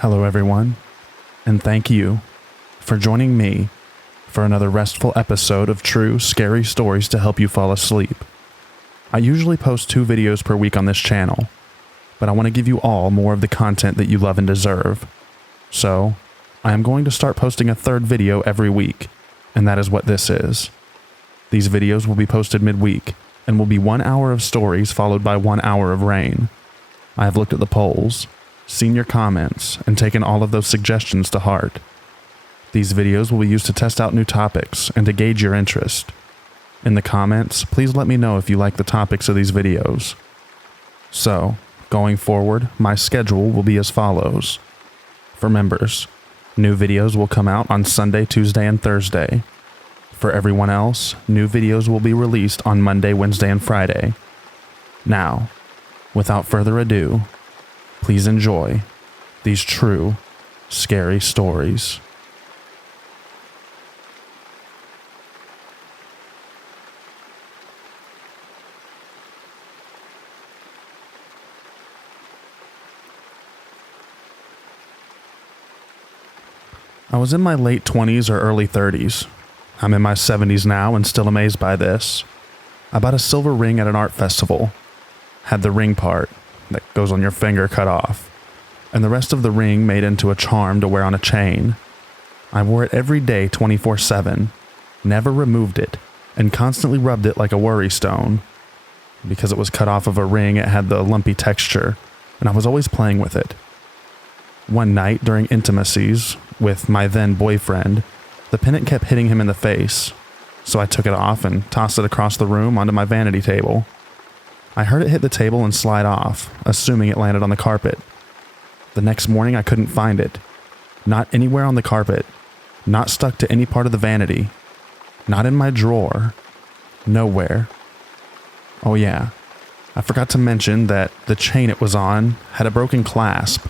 Hello, everyone, and thank you for joining me for another restful episode of true, scary stories to help you fall asleep. I usually post 2 videos per week on this channel, but I want to give you all more of the content that you love and deserve. So, I am going to start posting a 3rd video every week, and that is what this is. These videos will be posted midweek, and will be 1 hour of stories followed by 1 hour of rain. I have looked at the polls, seen your comments, and taken all of those suggestions to heart. These videos will be used to test out new topics and to gauge your interest. In the comments, please let me know if you like the topics of these videos. So, going forward, my schedule will be as follows. For members, new videos will come out on Sunday, Tuesday, and Thursday. For everyone else, new videos will be released on Monday, Wednesday, and Friday. Now, without further ado, please enjoy these true, scary stories. I was in my late 20s or early 30s. I'm in my 70s now and still amazed by this. I bought a silver ring at an art festival. Had the ring part that goes on your finger cut off, and the rest of the ring made into a charm to wear on a chain. I wore it every day 24/7, never removed it, and constantly rubbed it like a worry stone. Because it was cut off of a ring, it had the lumpy texture, and I was always playing with it. One night during intimacies with my then boyfriend, the pendant kept hitting him in the face, so I took it off and tossed it across the room onto my vanity table. I heard it hit the table and slide off, assuming it landed on the carpet. The next morning I couldn't find it. Not anywhere on the carpet. Not stuck to any part of the vanity. Not in my drawer. Nowhere. Oh yeah, I forgot to mention that the chain it was on had a broken clasp,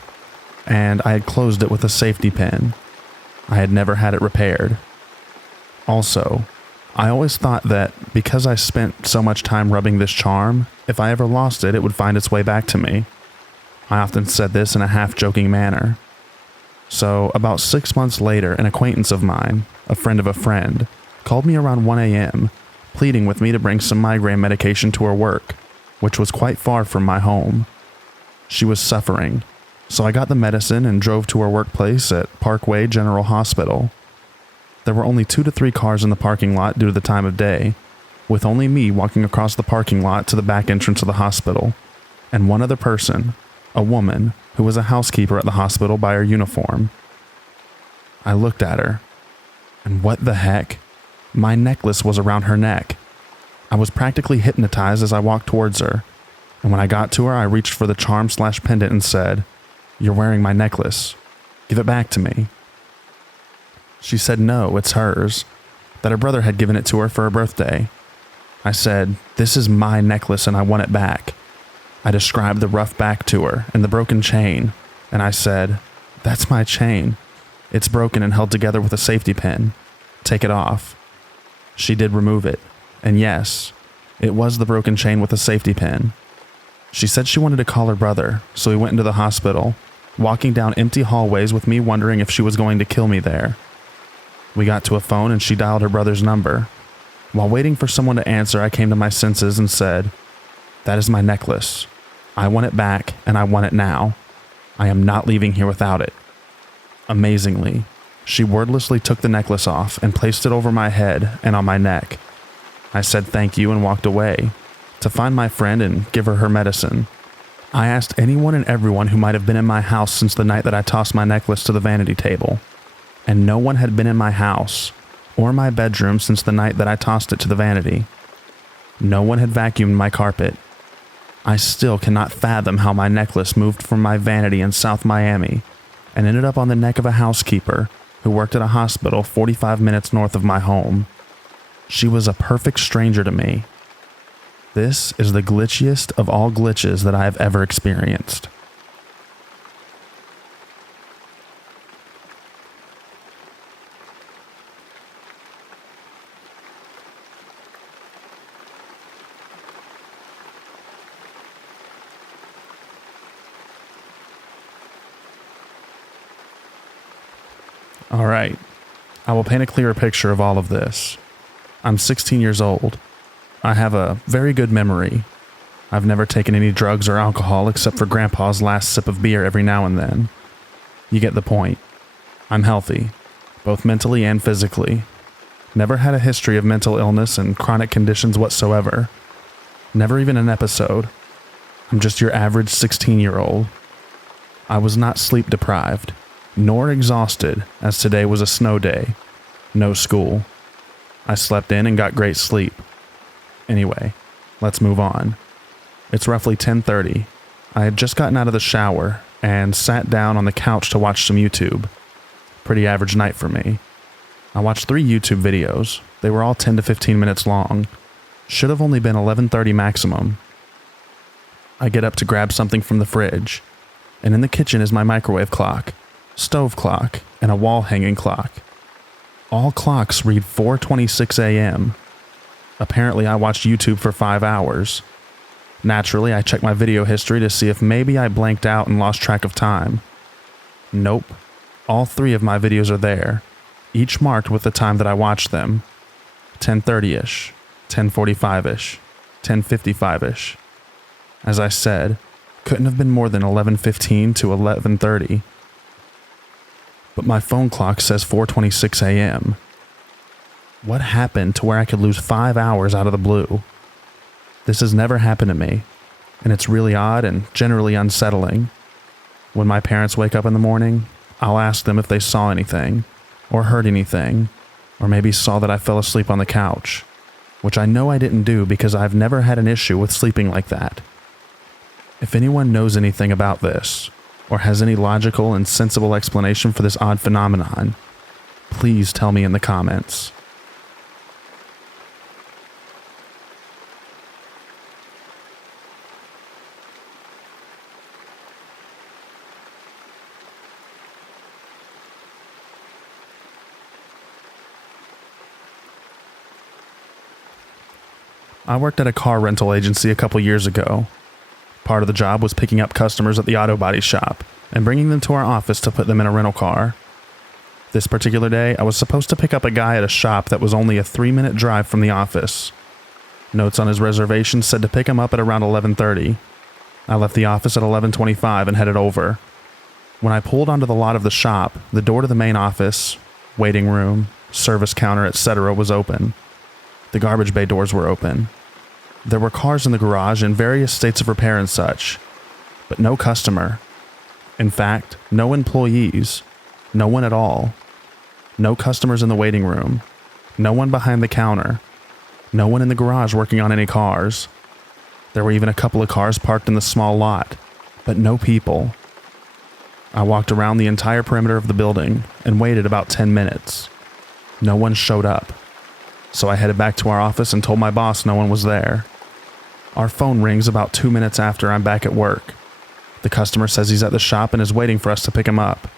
and I had closed it with a safety pin. I had never had it repaired. Also, I always thought that because I spent so much time rubbing this charm, if I ever lost it, it would find its way back to me. I often said this in a half-joking manner. So, about 6 months later, an acquaintance of mine, a friend of a friend, called me around 1 a.m., pleading with me to bring some migraine medication to her work, which was quite far from my home. She was suffering, so I got the medicine and drove to her workplace at Parkway General Hospital. There were only 2 to 3 cars in the parking lot due to the time of day, with only me walking across the parking lot to the back entrance of the hospital, and one other person, a woman, who was a housekeeper at the hospital by her uniform. I looked at her, and what the heck? My necklace was around her neck. I was practically hypnotized as I walked towards her, and when I got to her, I reached for the charm/pendant and said, "You're wearing my necklace. Give it back to me." She said no, it's hers, that her brother had given it to her for her birthday. I said, "This is my necklace and I want it back." I described the rough back to her and the broken chain, and I said, "That's my chain. It's broken and held together with a safety pin. Take it off." She did remove it, and yes, it was the broken chain with a safety pin. She said she wanted to call her brother, so we went into the hospital, walking down empty hallways with me wondering if she was going to kill me there. We got to a phone and she dialed her brother's number. While waiting for someone to answer, I came to my senses and said, "That is my necklace. I want it back, and I want it now. I am not leaving here without it." Amazingly, she wordlessly took the necklace off and placed it over my head and on my neck. I said thank you and walked away to find my friend and give her her medicine. I asked anyone and everyone who might have been in my house since the night that I tossed my necklace to the vanity table, and no one had been in my house or my bedroom since the night that I tossed it to the vanity. No one had vacuumed my carpet. I still cannot fathom how my necklace moved from my vanity in South Miami and ended up on the neck of a housekeeper who worked at a hospital 45 minutes north of my home. She was a perfect stranger to me. This is the glitchiest of all glitches that I have ever experienced. All right, I will paint a clearer picture of all of this. I'm 16 years old. I have a very good memory. I've never taken any drugs or alcohol except for Grandpa's last sip of beer every now and then. You get the point. I'm healthy, both mentally and physically. Never had a history of mental illness and chronic conditions whatsoever. Never even an episode. I'm just your average 16-year-old. I was not sleep deprived, nor exhausted, as today was a snow day. No school. I slept in and got great sleep. Anyway, let's move on. It's roughly 10:30. I had just gotten out of the shower and sat down on the couch to watch some YouTube. Pretty average night for me. I watched 3 YouTube videos. They were all 10 to 15 minutes long. Should have only been 11:30 maximum. I get up to grab something from the fridge, and in the kitchen is my microwave clock, stove clock, and a wall hanging clock. All clocks read 4:26 a.m. Apparently, I watched YouTube for 5 hours. Naturally, I checked my video history to see if maybe I blanked out and lost track of time. Nope. All 3 of my videos are there, each marked with the time that I watched them. 10:30-ish, 10:45-ish, 10:55-ish. As I said, couldn't have been more than 11:15 to 11:30. But my phone clock says 4:26 a.m. What happened to where I could lose 5 hours out of the blue? This has never happened to me, and it's really odd and generally unsettling. When my parents wake up in the morning, I'll ask them if they saw anything, or heard anything, or maybe saw that I fell asleep on the couch, which I know I didn't do because I've never had an issue with sleeping like that. If anyone knows anything about this, or has any logical and sensible explanation for this odd phenomenon, please tell me in the comments. I worked at a car rental agency a couple years ago. Part of the job was picking up customers at the auto body shop and bringing them to our office to put them in a rental car. This particular day, I was supposed to pick up a guy at a shop that was only a 3-minute drive from the office. Notes on his reservation said to pick him up at around 11:30. I left the office at 11:25 and headed over. When I pulled onto the lot of the shop, the door to the main office, waiting room, service counter, etc. was open. The garbage bay doors were open. There were cars in the garage in various states of repair and such, but no customer. In fact, no employees. No one at all. No customers in the waiting room. No one behind the counter. No one in the garage working on any cars. There were even a couple of cars parked in the small lot, but no people. I walked around the entire perimeter of the building and waited about 10 minutes. No one showed up. So I headed back to our office and told my boss no one was there. Our phone rings about 2 minutes after I'm back at work. The customer says he's at the shop and is waiting for us to pick him up.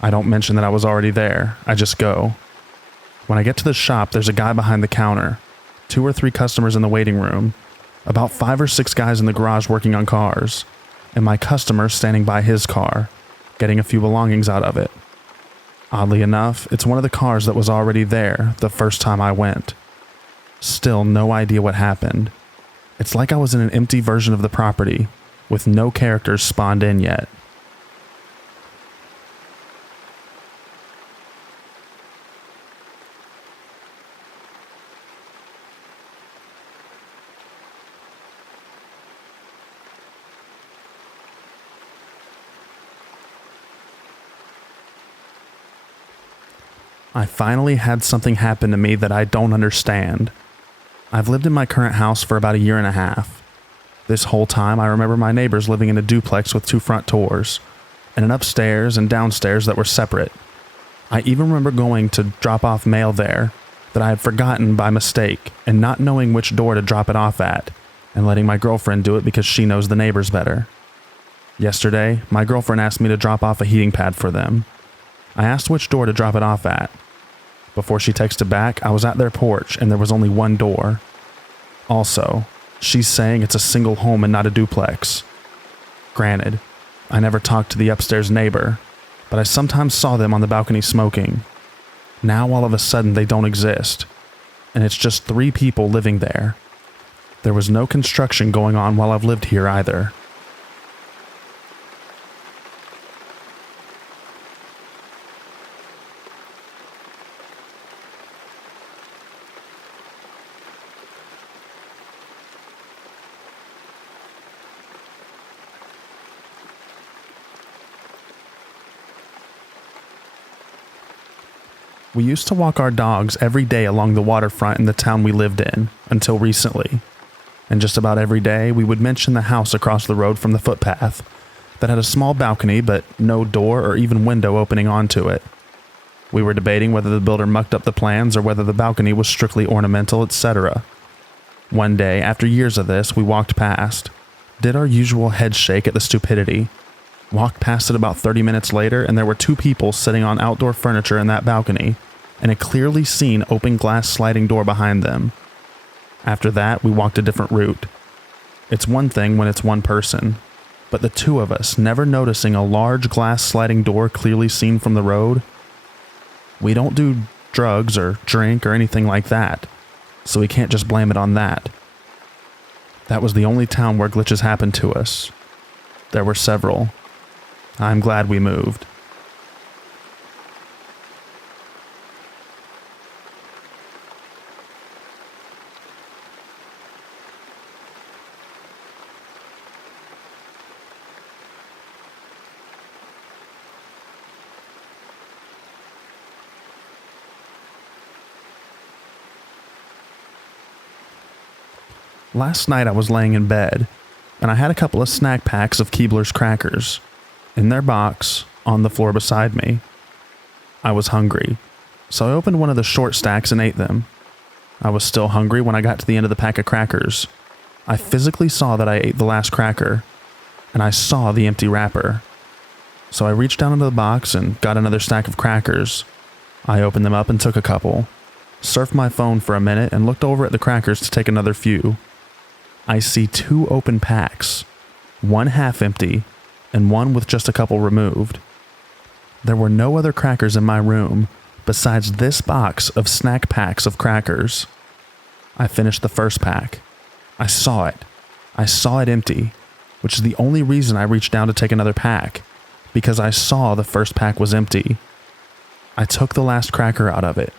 I don't mention that I was already there, I just go. When I get to the shop, there's a guy behind the counter, 2 or 3 customers in the waiting room, about 5 or 6 guys in the garage working on cars, and my customer standing by his car, getting a few belongings out of it. Oddly enough, it's one of the cars that was already there the first time I went. Still no idea what happened. It's like I was in an empty version of the property, with no characters spawned in yet. I finally had something happen to me that I don't understand. I've lived in my current house for about a year and a half. This whole time, I remember my neighbors living in a duplex with 2 front doors, and an upstairs and downstairs that were separate. I even remember going to drop off mail there that I had forgotten by mistake and not knowing which door to drop it off at, and letting my girlfriend do it because she knows the neighbors better. Yesterday, my girlfriend asked me to drop off a heating pad for them. I asked which door to drop it off at. Before she texted back, I was at their porch and there was only one door. Also, she's saying it's a single home and not a duplex. Granted, I never talked to the upstairs neighbor, but I sometimes saw them on the balcony smoking. Now all of a sudden they don't exist, and it's just 3 people living there. There was no construction going on while I've lived here either. We used to walk our dogs every day along the waterfront in the town we lived in, until recently. And just about every day, we would mention the house across the road from the footpath that had a small balcony but no door or even window opening onto it. We were debating whether the builder mucked up the plans or whether the balcony was strictly ornamental, etc. One day, after years of this, we walked past, did our usual head shake at the stupidity, walked past it about 30 minutes later, and there were 2 people sitting on outdoor furniture in that balcony, and a clearly seen open glass sliding door behind them. After that, we walked a different route. It's one thing when it's one person, but the 2 of us never noticing a large glass sliding door clearly seen from the road. We don't do drugs or drink or anything like that, so we can't just blame it on that. That was the only town where glitches happened to us. There were several. I'm glad we moved. Last night I was laying in bed, and I had a couple of snack packs of Keebler's crackers in their box on the floor beside me. I was hungry, so I opened one of the short stacks and ate them. I was still hungry when I got to the end of the pack of crackers. I physically saw that I ate the last cracker, and I saw the empty wrapper. So I reached down into the box and got another stack of crackers. I opened them up and took a couple, surfed my phone for a minute, and looked over at the crackers to take another few. I see 2 open packs, one half empty, and one with just a couple removed. There were no other crackers in my room besides this box of snack packs of crackers. I finished the first pack. I saw it. I saw it empty, which is the only reason I reached down to take another pack, because I saw the first pack was empty. I took the last cracker out of it.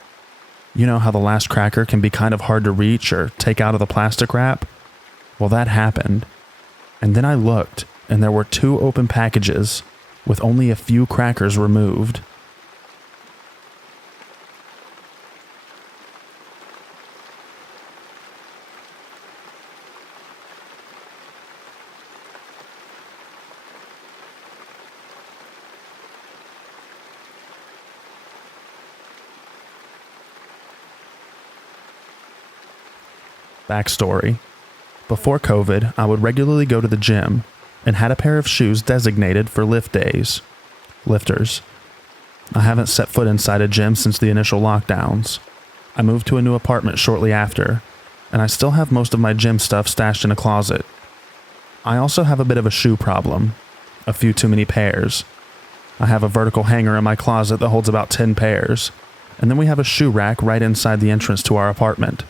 You know how the last cracker can be kind of hard to reach or take out of the plastic wrap? Well, that happened. And then I looked, and there were 2 open packages with only a few crackers removed. Backstory. Before COVID, I would regularly go to the gym and had a pair of shoes designated for lift days. Lifters. I haven't set foot inside a gym since the initial lockdowns. I moved to a new apartment shortly after, and I still have most of my gym stuff stashed in a closet. I also have a bit of a shoe problem. A few too many pairs. I have a vertical hanger in my closet that holds about 10 pairs, and then we have a shoe rack right inside the entrance to our apartment.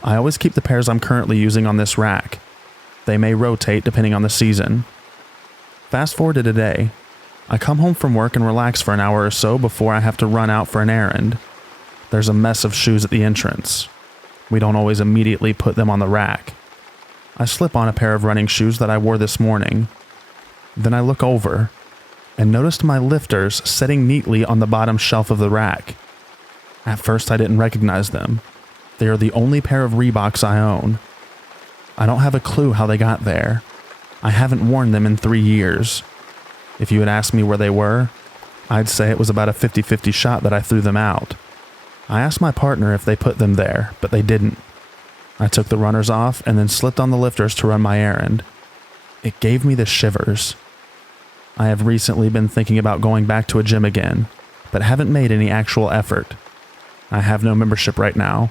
I always keep the pairs I'm currently using on this rack. They may rotate depending on the season. Fast forward to today. I come home from work and relax for an hour or so before I have to run out for an errand. There's a mess of shoes at the entrance. We don't always immediately put them on the rack. I slip on a pair of running shoes that I wore this morning. Then I look over and noticed my lifters sitting neatly on the bottom shelf of the rack. At first I didn't recognize them. They are the only pair of Reeboks I own. I don't have a clue how they got there. I haven't worn them in 3 years. If you had asked me where they were, I'd say it was about a 50-50 shot that I threw them out. I asked my partner if they put them there, but they didn't. I took the runners off and then slipped on the lifters to run my errand. It gave me the shivers. I have recently been thinking about going back to a gym again, but haven't made any actual effort. I have no membership right now.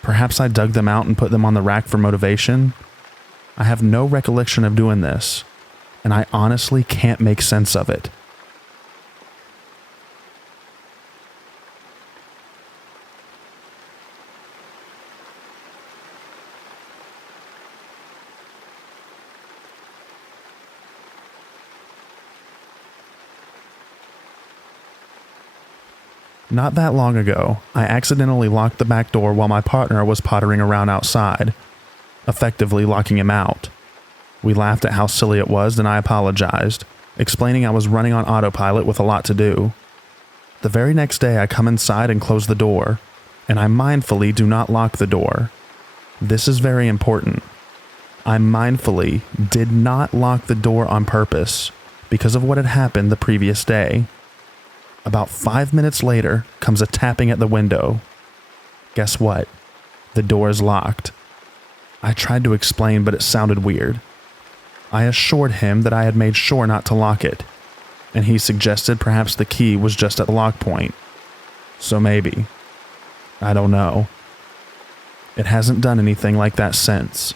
Perhaps I dug them out and put them on the rack for motivation. I have no recollection of doing this, and I honestly can't make sense of it. Not that long ago, I accidentally locked the back door while my partner was pottering around outside, effectively locking him out. We laughed at how silly it was and I apologized, explaining I was running on autopilot with a lot to do. The very next day I come inside and close the door, and I mindfully do not lock the door. This is very important. I mindfully did not lock the door on purpose because of what had happened the previous day. About 5 minutes later comes a tapping at the window. Guess what? The door is locked. I tried to explain, but it sounded weird. I assured him that I had made sure not to lock it, and he suggested perhaps the key was just at the lock point. So maybe. I don't know. It hasn't done anything like that since.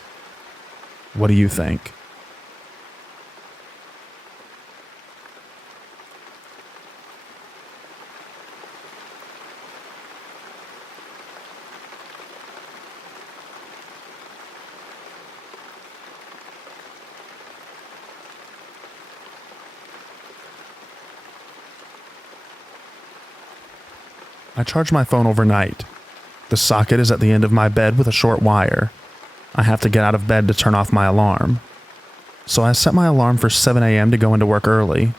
What do you think? I charge my phone overnight. The socket is at the end of my bed with a short wire. I have to get out of bed to turn off my alarm. So I set my alarm for 7 a.m. to go into work early.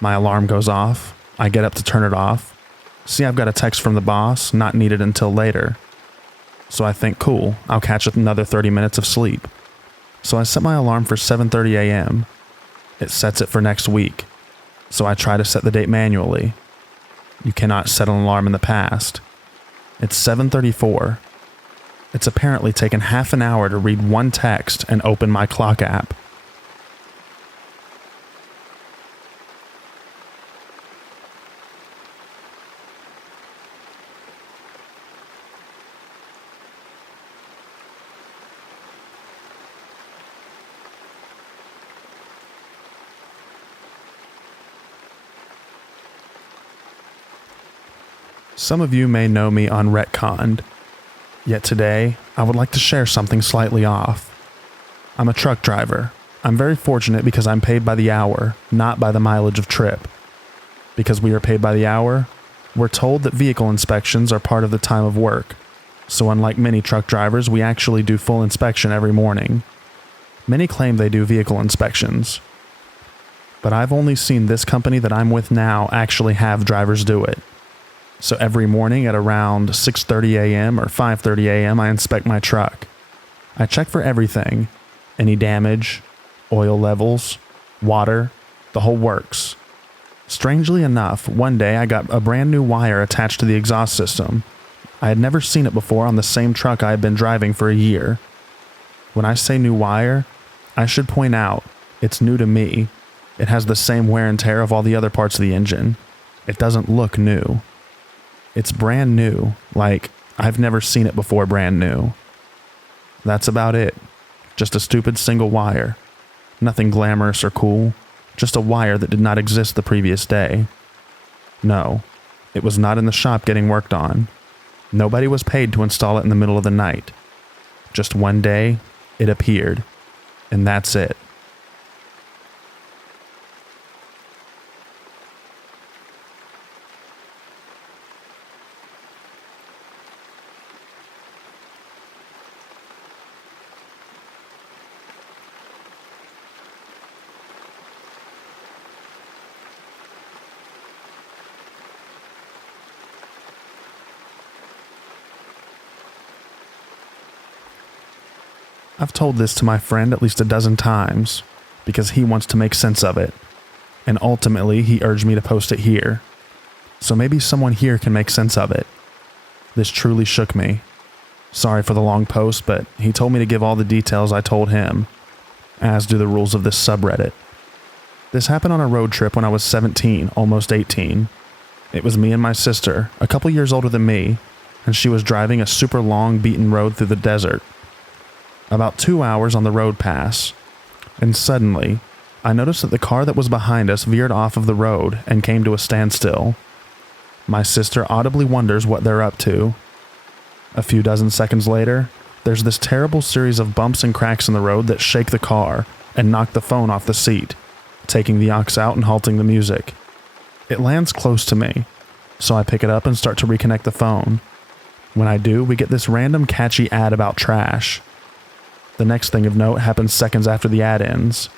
My alarm goes off. I get up to turn it off. See, I've got a text from the boss, not needed until later. So I think, cool, I'll catch another 30 minutes of sleep. So I set my alarm for 7:30 a.m. It sets it for next week. So I try to set the date manually. You cannot set an alarm in the past. It's 7:34. It's apparently taken half an hour to read one text and open my clock app. Some of you may know me on Retconned, yet today I would like to share something slightly off. I'm a truck driver. I'm very fortunate because I'm paid by the hour, not by the mileage of trip. Because we are paid by the hour, we're told that vehicle inspections are part of the time of work, so unlike many truck drivers, we actually do full inspection every morning. Many claim they do vehicle inspections, but I've only seen this company that I'm with now actually have drivers do it. So every morning at around 6:30 a.m. or 5:30 a.m. I inspect my truck. I check for everything, any damage, oil levels, water, the whole works. Strangely enough, one day I got a brand new wire attached to the exhaust system. I had never seen it before on the same truck I had been driving for a year. When I say new wire, I should point out, it's new to me. It has the same wear and tear of all the other parts of the engine. It doesn't look new. It's brand new, like I've never seen it before brand new. That's about it. Just a stupid single wire. Nothing glamorous or cool. Just a wire that did not exist the previous day. No, it was not in the shop getting worked on. Nobody was paid to install it in the middle of the night. Just one day, it appeared. And that's it. I've told this to my friend at least a dozen times, because he wants to make sense of it, and ultimately he urged me to post it here. So maybe someone here can make sense of it. This truly shook me. Sorry for the long post, but he told me to give all the details I told him, as do the rules of this subreddit. This happened on a road trip when I was 17, almost 18. It was me and my sister, a couple years older than me, and she was driving a super long beaten road through the desert. About 2 hours on the road pass, and suddenly, I noticed that the car that was behind us veered off of the road and came to a standstill. My sister audibly wonders what they're up to. A few dozen seconds later, there's this terrible series of bumps and cracks in the road that shake the car and knock the phone off the seat, taking the aux out and halting the music. It lands close to me, so I pick it up and start to reconnect the phone. When I do, we get this random catchy ad about trash. The next thing of note happens seconds after the ad ends.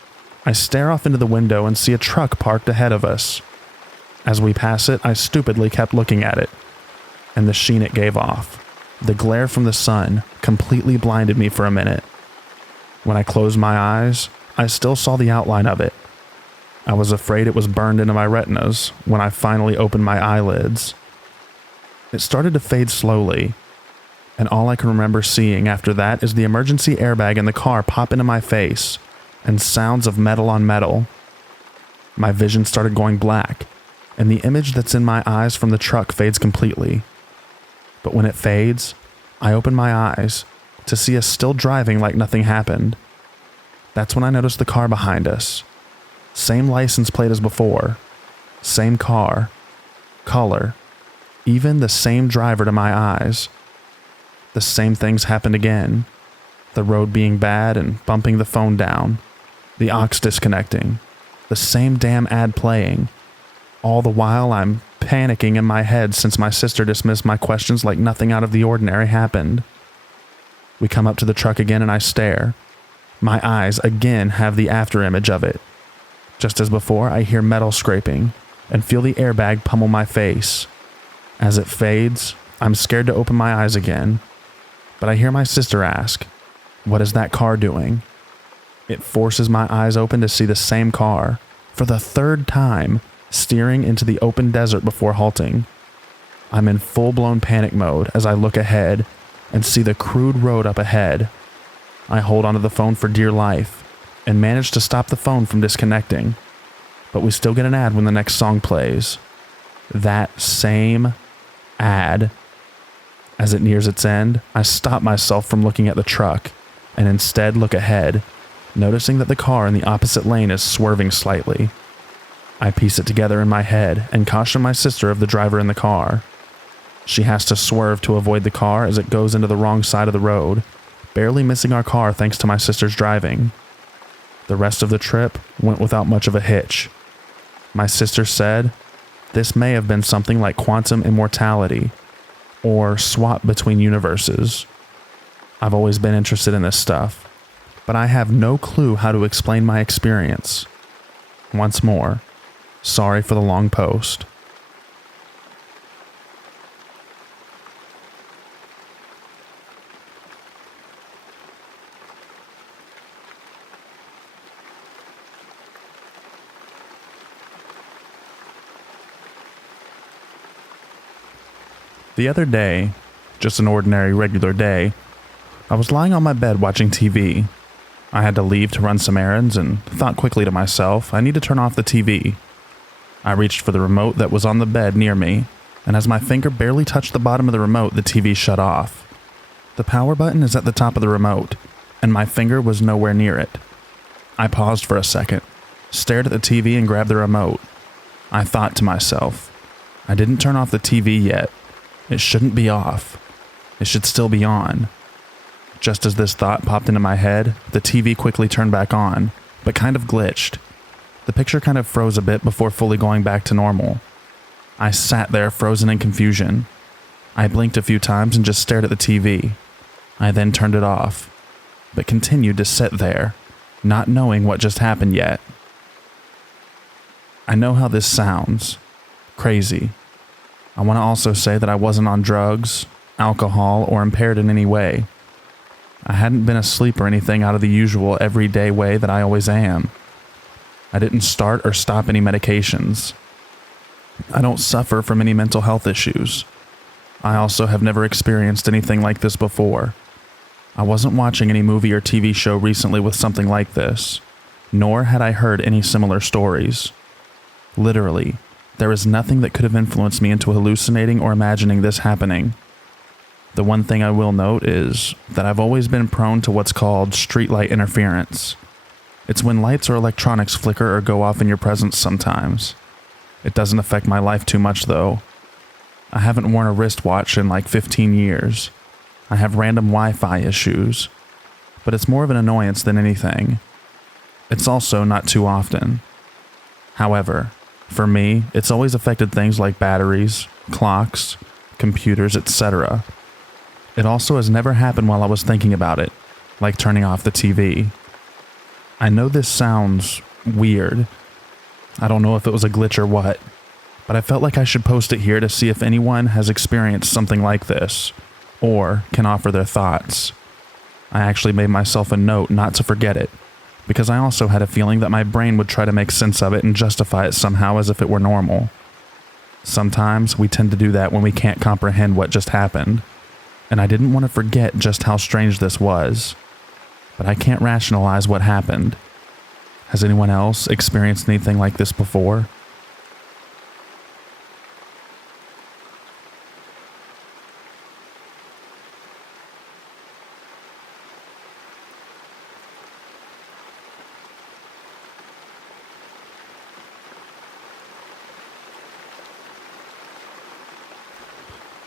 I stare off into the window and see a truck parked ahead of us. As we pass it, I stupidly kept looking at it, and the sheen it gave off. The glare from the sun completely blinded me for a minute. When I closed my eyes, I still saw the outline of it. I was afraid it was burned into my retinas when I finally opened my eyelids. It started to fade slowly, and all I can remember seeing after that is the emergency airbag in the car pop into my face, and sounds of metal on metal. My vision started going black, and the image that's in my eyes from the truck fades completely. But when it fades, I open my eyes to see us still driving like nothing happened. That's when I noticed the car behind us. Same license plate as before. Same car. Color. Even the same driver to my eyes. The same things happened again. The road being bad and bumping the phone down. The aux disconnecting. The same damn ad playing. All the while I'm panicking in my head since my sister dismissed my questions like nothing out of the ordinary happened. We come up to the truck again and I stare. My eyes again have the after image of it. Just as before, I hear metal scraping and feel the airbag pummel my face. As it fades, I'm scared to open my eyes again. But I hear my sister ask, "What is that car doing?" It forces my eyes open to see the same car, for the third time, steering into the open desert before halting. I'm in full-blown panic mode as I look ahead and see the crude road up ahead. I hold onto the phone for dear life and manage to stop the phone from disconnecting. But we still get an ad when the next song plays. That same ad. As it nears its end, I stop myself from looking at the truck and instead look ahead, noticing that the car in the opposite lane is swerving slightly. I piece it together in my head and caution my sister of the driver in the car. She has to swerve to avoid the car as it goes into the wrong side of the road, barely missing our car thanks to my sister's driving. The rest of the trip went without much of a hitch. My sister said, this may have been something like quantum immortality, or swap between universes. I've always been interested in this stuff, but I have no clue how to explain my experience. Once more, sorry for the long post. The other day, just an ordinary regular day, I was lying on my bed watching TV. I had to leave to run some errands and thought quickly to myself, I need to turn off the TV. I reached for the remote that was on the bed near me, and as my finger barely touched the bottom of the remote, the TV shut off. The power button is at the top of the remote, and my finger was nowhere near it. I paused for a second, stared at the TV and grabbed the remote. I thought to myself, I didn't turn off the TV yet. It shouldn't be off. It should still be on. Just as this thought popped into my head, the TV quickly turned back on, but kind of glitched. The picture kind of froze a bit before fully going back to normal. I sat there frozen in confusion. I blinked a few times and just stared at the TV. I then turned it off, but continued to sit there, not knowing what just happened yet. I know how this sounds. Crazy. I want to also say that I wasn't on drugs, alcohol, or impaired in any way. I hadn't been asleep or anything out of the usual everyday way that I always am. I didn't start or stop any medications. I don't suffer from any mental health issues. I also have never experienced anything like this before. I wasn't watching any movie or TV show recently with something like this, nor had I heard any similar stories. Literally, there is nothing that could have influenced me into hallucinating or imagining this happening. The one thing I will note is that I've always been prone to what's called streetlight interference. It's when lights or electronics flicker or go off in your presence sometimes. It doesn't affect my life too much though. I haven't worn a wristwatch in like 15 years. I have random Wi-Fi issues, but it's more of an annoyance than anything. It's also not too often. However, For me, it's always affected things like batteries, clocks, computers, etc. It also has never happened while I was thinking about it, like turning off the TV. I know this sounds weird. I don't know if it was a glitch or what, but I felt like I should post it here to see if anyone has experienced something like this, or can offer their thoughts. I actually made myself a note not to forget it, because I also had a feeling that my brain would try to make sense of it and justify it somehow as if it were normal. Sometimes we tend to do that when we can't comprehend what just happened, and I didn't want to forget just how strange this was. But I can't rationalize what happened. Has anyone else experienced anything like this before?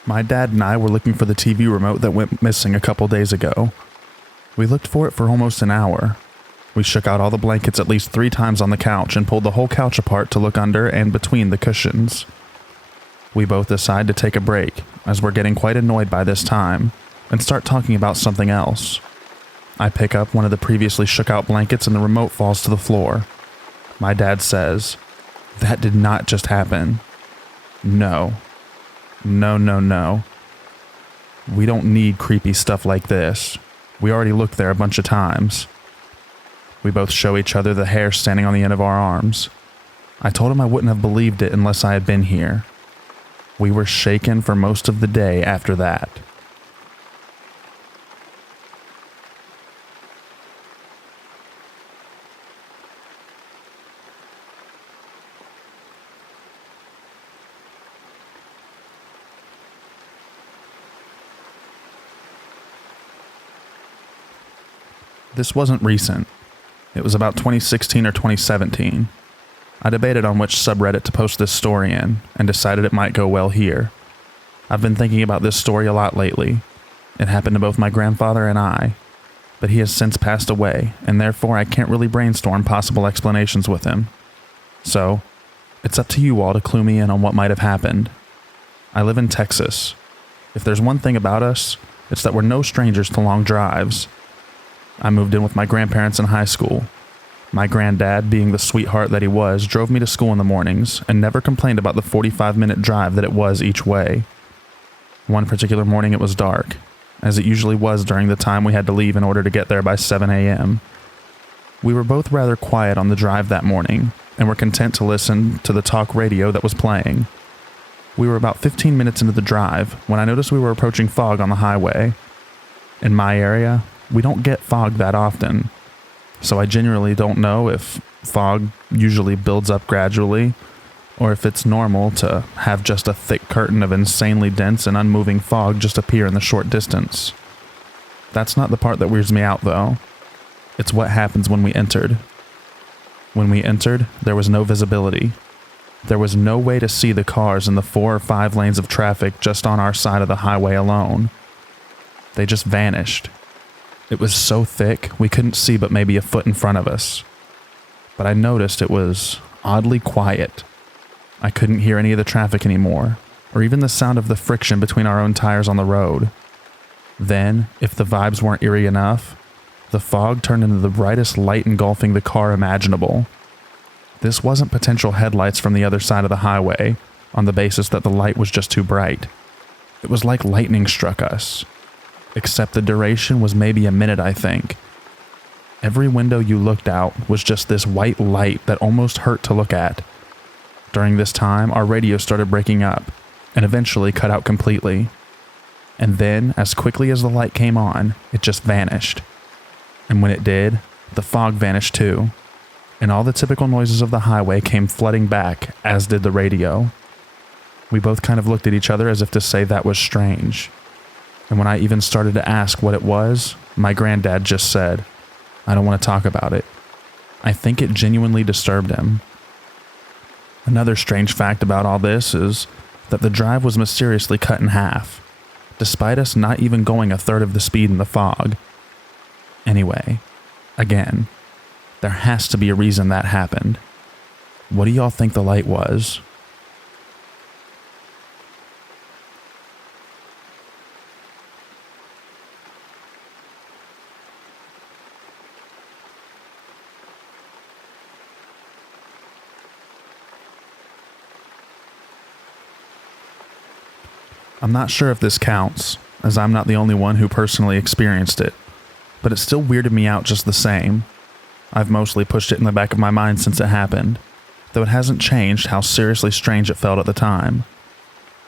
My dad and I were looking for the TV remote that went missing a couple days ago. We looked for it for almost an hour. We shook out all the blankets at least 3 times on the couch and pulled the whole couch apart to look under and between the cushions. We both decide to take a break, as we're getting quite annoyed by this time, and start talking about something else. I pick up one of the previously shook out blankets and the remote falls to the floor. My dad says, "That did not just happen. No. No. We don't need creepy stuff like this. We already looked there a bunch of times." We both show each other the hair standing on the end of our arms. I told him I wouldn't have believed it unless I had been here. We were shaken for most of the day after that. This wasn't recent. It was about 2016 or 2017. I debated on which subreddit to post this story in, and decided it might go well here. I've been thinking about this story a lot lately. It happened to both my grandfather and I, but he has since passed away, and therefore I can't really brainstorm possible explanations with him. So, it's up to you all to clue me in on what might have happened. I live in Texas. If there's one thing about us, it's that we're no strangers to long drives. I moved in with my grandparents in high school. My granddad, being the sweetheart that he was, drove me to school in the mornings and never complained about the 45-minute drive that it was each way. One particular morning it was dark, as it usually was during the time we had to leave in order to get there by 7 a.m. We were both rather quiet on the drive that morning, and were content to listen to the talk radio that was playing. We were about 15 minutes into the drive when I noticed we were approaching fog on the highway. In my area, we don't get fog that often, so I genuinely don't know if fog usually builds up gradually, or if it's normal to have just a thick curtain of insanely dense and unmoving fog just appear in the short distance. That's not the part that weirds me out, though. It's what happens when we entered. When we entered, there was no visibility. There was no way to see the cars in the 4 or 5 lanes of traffic just on our side of the highway alone. They just vanished. It was so thick, we couldn't see but maybe a foot in front of us. But I noticed it was oddly quiet. I couldn't hear any of the traffic anymore, or even the sound of the friction between our own tires on the road. Then, if the vibes weren't eerie enough, the fog turned into the brightest light engulfing the car imaginable. This wasn't potential headlights from the other side of the highway, on the basis that the light was just too bright. It was like lightning struck us. Except the duration was maybe a minute, I think. Every window you looked out was just this white light that almost hurt to look at. During this time, our radio started breaking up, and eventually cut out completely. And then, as quickly as the light came on, it just vanished. And when it did, the fog vanished too, and all the typical noises of the highway came flooding back, as did the radio. We both kind of looked at each other as if to say that was strange. And when I even started to ask what it was, my granddad just said, "I don't want to talk about it." I think it genuinely disturbed him. Another strange fact about all this is that the drive was mysteriously cut in half, despite us not even going a third of the speed in the fog. Anyway, again, there has to be a reason that happened. What do y'all think the light was? I'm not sure if this counts, as I'm not the only one who personally experienced it, but it still weirded me out just the same. I've mostly pushed it in the back of my mind since it happened, though it hasn't changed how seriously strange it felt at the time.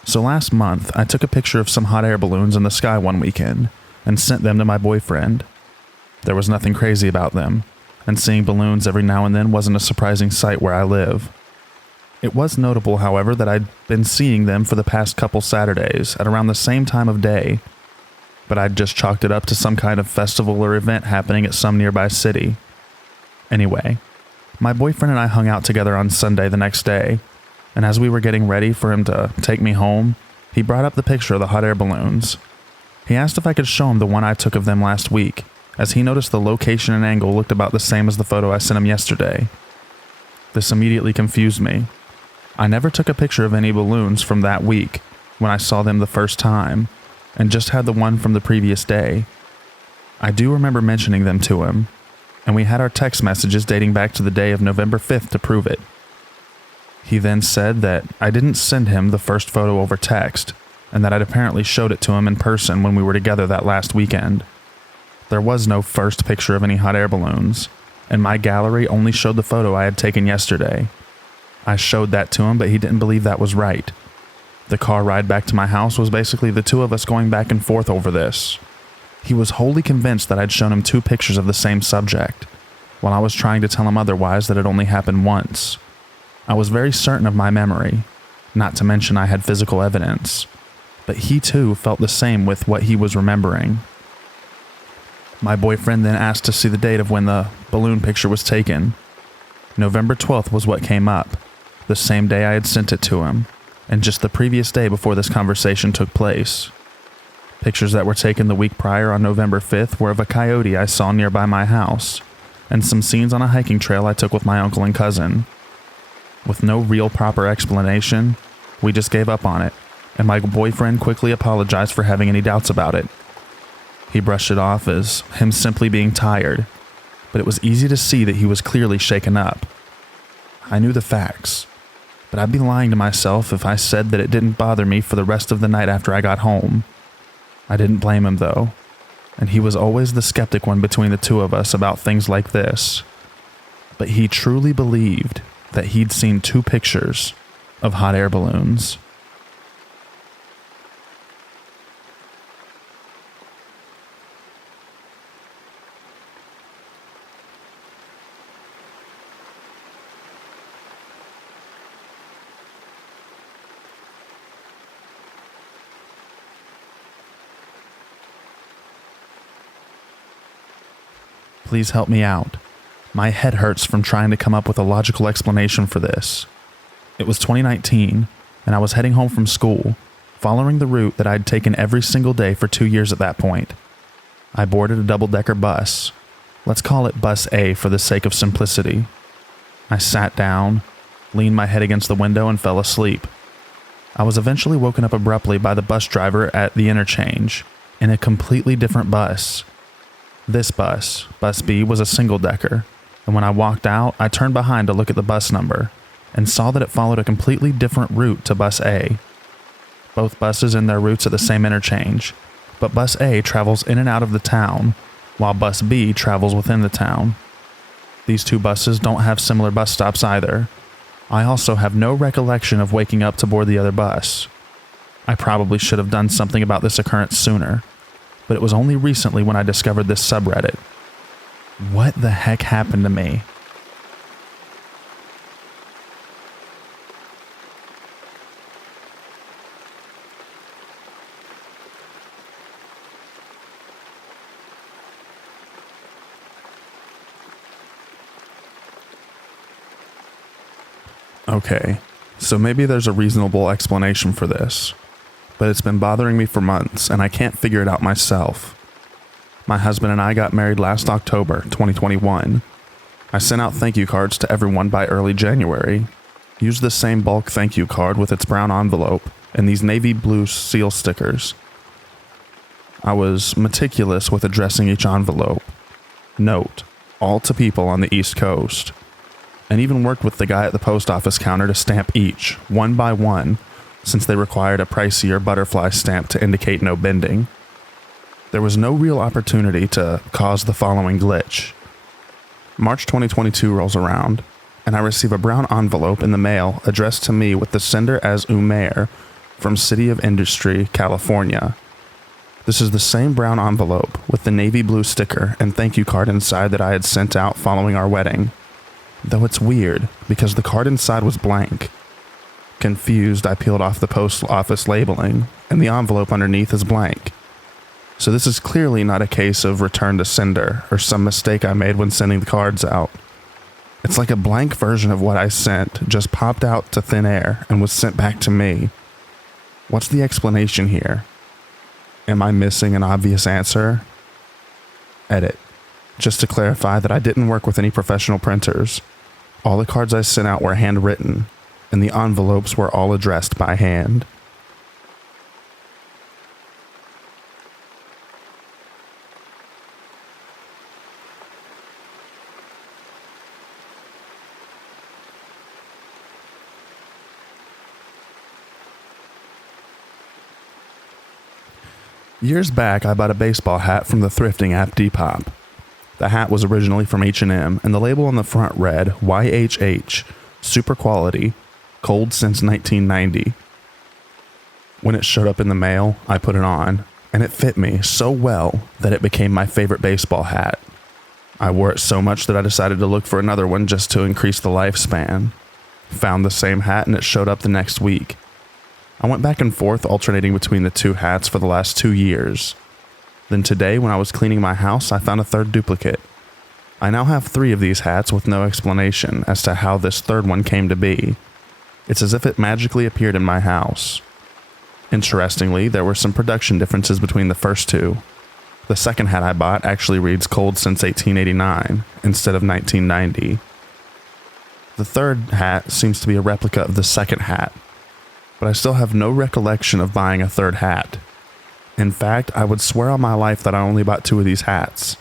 So last month, I took a picture of some hot air balloons in the sky one weekend and sent them to my boyfriend. There was nothing crazy about them, and seeing balloons every now and then wasn't a surprising sight where I live. It was notable, however, that I'd been seeing them for the past couple Saturdays at around the same time of day, but I'd just chalked it up to some kind of festival or event happening at some nearby city. Anyway, my boyfriend and I hung out together on Sunday the next day, and as we were getting ready for him to take me home, he brought up the picture of the hot air balloons. He asked if I could show him the one I took of them last week, as he noticed the location and angle looked about the same as the photo I sent him yesterday. This immediately confused me. I never took a picture of any balloons from that week when I saw them the first time, and just had the one from the previous day. I do remember mentioning them to him, and we had our text messages dating back to the day of November 5th to prove it. He then said that I didn't send him the first photo over text, and that I'd apparently showed it to him in person when we were together that last weekend. There was no first picture of any hot air balloons, and my gallery only showed the photo I had taken yesterday. I showed that to him, but he didn't believe that was right. The car ride back to my house was basically the two of us going back and forth over this. He was wholly convinced that I'd shown him two pictures of the same subject, while I was trying to tell him otherwise that it only happened once. I was very certain of my memory, not to mention I had physical evidence, but he too felt the same with what he was remembering. My boyfriend then asked to see the date of when the balloon picture was taken. November 12th was what came up, the same day I had sent it to him, and just the previous day before this conversation took place. Pictures that were taken the week prior on November 5th were of a coyote I saw nearby my house, and some scenes on a hiking trail I took with my uncle and cousin. With no real proper explanation, we just gave up on it, and my boyfriend quickly apologized for having any doubts about it. He brushed it off as him simply being tired, but it was easy to see that he was clearly shaken up. I knew the facts, but I'd be lying to myself if I said that it didn't bother me for the rest of the night after I got home. I didn't blame him though, and he was always the skeptic one between the two of us about things like this. But he truly believed that he'd seen two pictures of hot air balloons. Please help me out. My head hurts from trying to come up with a logical explanation for this. It was 2019, and I was heading home from school, following the route that I'd taken every single day for 2 years at that point. I boarded a double-decker bus. Let's call it Bus A for the sake of simplicity. I sat down, leaned my head against the window, and fell asleep. I was eventually woken up abruptly by the bus driver at the interchange, in a completely different bus. This bus, Bus B, was a single-decker, and when I walked out, I turned behind to look at the bus number, and saw that it followed a completely different route to Bus A. Both buses end their routes at the same interchange, but Bus A travels in and out of the town, while Bus B travels within the town. These two buses don't have similar bus stops either. I also have no recollection of waking up to board the other bus. I probably should have done something about this occurrence sooner, but it was only recently when I discovered this subreddit. What the heck happened to me? Okay, so maybe there's a reasonable explanation for this, but it's been bothering me for months and I can't figure it out myself. My husband and I got married last October, 2021. I sent out thank you cards to everyone by early January. Used the same bulk thank you card with its brown envelope and these navy blue seal stickers. I was meticulous with addressing each envelope. Note, all to people on the East Coast. And even worked with the guy at the post office counter to stamp each, one by one, since they required a pricier butterfly stamp to indicate no bending. There was no real opportunity to cause the following glitch. March 2022 rolls around, and I receive a brown envelope in the mail addressed to me with the sender as Umair from City of Industry, California. This is the same brown envelope with the navy blue sticker and thank you card inside that I had sent out following our wedding. Though it's weird, because the card inside was blank. Confused, I peeled off the post office labeling, and the envelope underneath is blank. So this is clearly not a case of return to sender or some mistake I made when sending the cards out. It's like a blank version of what I sent just popped out to thin air and was sent back to me. What's the explanation here? Am I missing an obvious answer? Edit. Just to clarify that I didn't work with any professional printers. All the cards I sent out were handwritten, and the envelopes were all addressed by hand. Years back, I bought a baseball hat from the thrifting app Depop. The hat was originally from H&M, and the label on the front read, YHH, Super Quality, Cold Since 1990. When it showed up in the mail, I put it on, and it fit me so well that it became my favorite baseball hat. I wore it so much that I decided to look for another one just to increase the lifespan. Found the same hat, and it showed up the next week. I went back and forth alternating between the two hats for the last 2 years. Then today, when I was cleaning my house, I found a third duplicate. I now have 3 of these hats with no explanation as to how this third one came to be. It's as if it magically appeared in my house. Interestingly, there were some production differences between the first 2. The second hat I bought actually reads Cold Since 1889 instead of 1990. The third hat seems to be a replica of the second hat, but I still have no recollection of buying a third hat. In fact, I would swear on my life that I only bought 2 of these hats.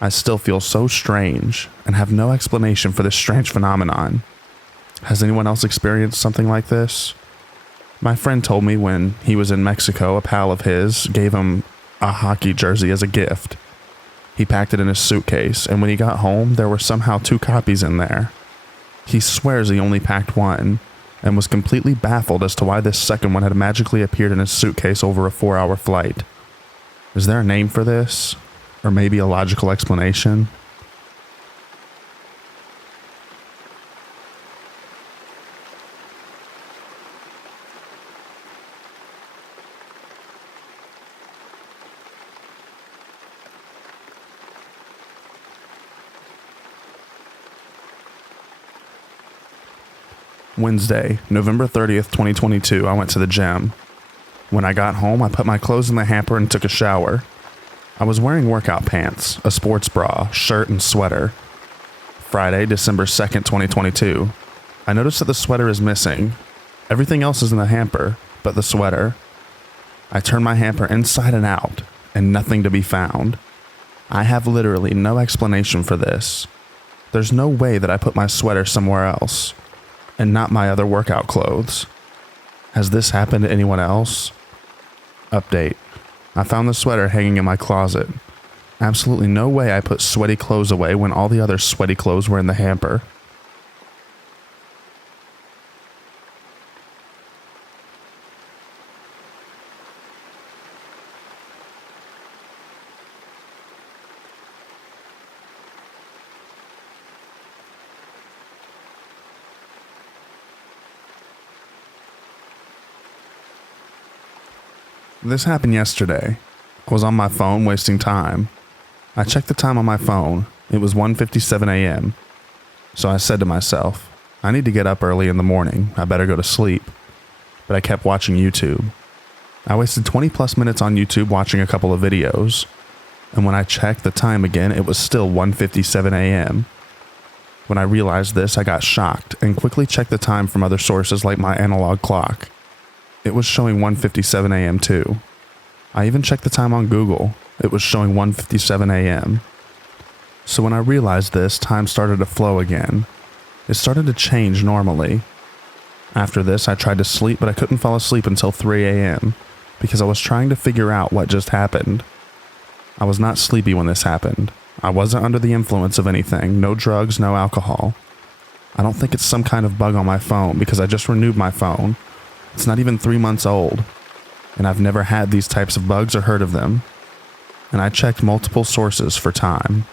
I still feel so strange and have no explanation for this strange phenomenon. Has anyone else experienced something like this? My friend told me when he was in Mexico, a pal of his gave him a hockey jersey as a gift. He packed it in his suitcase, and when he got home, there were somehow 2 copies in there. He swears he only packed one, and was completely baffled as to why this second one had magically appeared in his suitcase over a 4-hour flight. Is there a name for this? Or maybe a logical explanation? Wednesday, November 30th, 2022, I went to the gym. When I got home, I put my clothes in the hamper and took a shower. I was wearing workout pants, a sports bra, shirt, and sweater. Friday, December 2nd, 2022, I noticed that the sweater is missing. Everything else is in the hamper, but the sweater. I turned my hamper inside and out, and nothing to be found. I have literally no explanation for this. There's no way that I put my sweater somewhere else, and not my other workout clothes. Has this happened to anyone else? Update. I found the sweater hanging in my closet. Absolutely no way I put sweaty clothes away when all the other sweaty clothes were in the hamper. This happened yesterday. I was on my phone wasting time. I checked the time on my phone. It was 1:57 a.m. So I said to myself, I need to get up early in the morning. I better go to sleep. But I kept watching YouTube. I wasted 20 plus minutes on YouTube watching a couple of videos. And when I checked the time again, it was still 1:57 a.m. When I realized this, I got shocked and quickly checked the time from other sources like my analog clock. It was showing 1:57 a.m. too. I even checked the time on Google. It was showing 1:57 a.m. So when I realized this, time started to flow again. It started to change normally. After this, I tried to sleep, but I couldn't fall asleep until 3 a.m. because I was trying to figure out what just happened. I was not sleepy when this happened. I wasn't under the influence of anything, no drugs, no alcohol. I don't think it's some kind of bug on my phone because I just renewed my phone. It's not even 3 months old, and I've never had these types of bugs or heard of them. And I checked multiple sources for time.